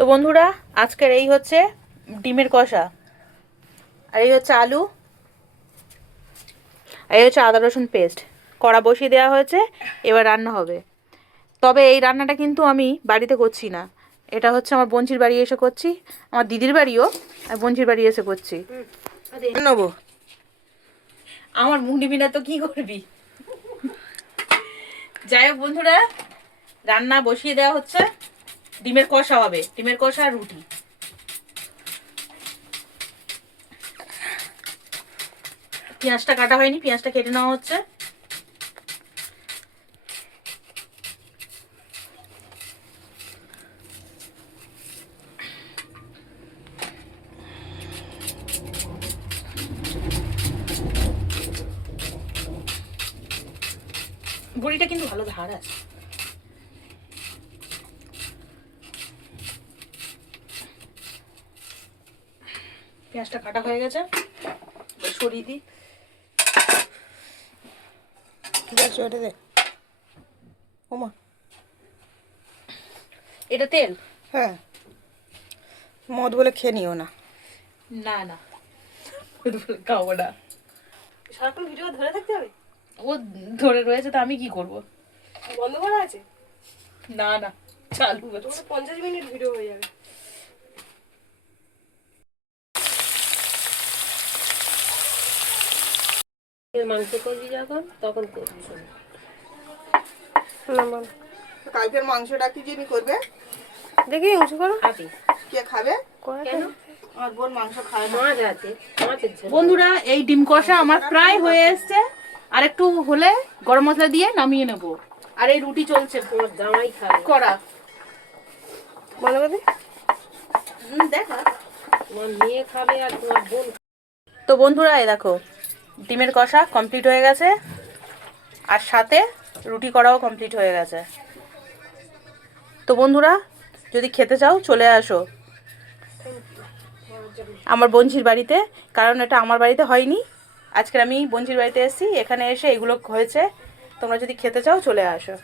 তো বন্ধুরা, আজকের এই হচ্ছে ডিমের কষা, আর এই হচ্ছে আলু, আর এই হচ্ছে আদা রসুন পেস্ট। কড়া বসিয়ে দেওয়া হয়েছে, এবার রান্না হবে। তবে এই রান্নাটা কিন্তু আমি বাড়িতে করছি না, এটা হচ্ছে আমার বোনঝির বাড়ি এসে করছি, আমার দিদির বাড়িও, আর বোনঝির বাড়ি এসে করছি। নেবো আমার মুখ নিবি না তো কি করবি? যাই হোক বন্ধুরা, রান্না বসিয়ে দেওয়া হচ্ছে, ডিমের কষা হবে, ডিমের কষা আর রুটি। পেঁয়াজটা কাটা হয়নি, পেঁয়াজটা কেটে নেওয়া হচ্ছে। বড়িটা কিন্তু ভালো ধার আছে। পেঁয়াজটা কাটা হয়ে গেছে, সরিয়ে দিই। ওমা, এটা তেল? হ্যাঁ, মদ বলে খেয়ে নিও না। না না, খাবো না। সারাক্ষণ ভিডিও ধরে থাকতে হবে? ও ধরে রয়েছে, তো আমি কি করব? বন্ধ করা আছে? না না, চালু আছে। 50 মিনিট ভিডিও হয়ে যাবে। মাংস করবি যখন, তখন করবি। কালকের মাংসটা কি যিনি করবে? দেখি অংশ করো। খাবি? কে খাবে? কেন? আমার বোন মাংস খায় না। মাছ আছে, মাছের ঝোল। বন্ধুরা, এই ডিম কষা আমার প্রায় হয়ে এসছে, আর একটু হলে গরম মশলা দিয়ে নামিয়ে নেব। আর এই রুটি চলছে, তোমার জামাই খাবে করা। বলো বলি, দেখা তোমার মেয়ে খাবে আর তোমার বোন। তো বন্ধুরা, এই দেখো ডিমের কষা কমপ্লিট হয়ে গেছে, আর সাথে রুটি করাও কমপ্লিট হয়ে গেছে। তো বন্ধুরা, যদি খেতে চাও চলে আসো আমার বোনঝির বাড়িতে, কারণ এটা আমার বাড়িতে হয়নি, আজকে আমি বোনঝির বাড়িতে এসেছি, এখানে এসে এগুলো হয়েছে। তোমরা যদি খেতে চাও চলে আসো।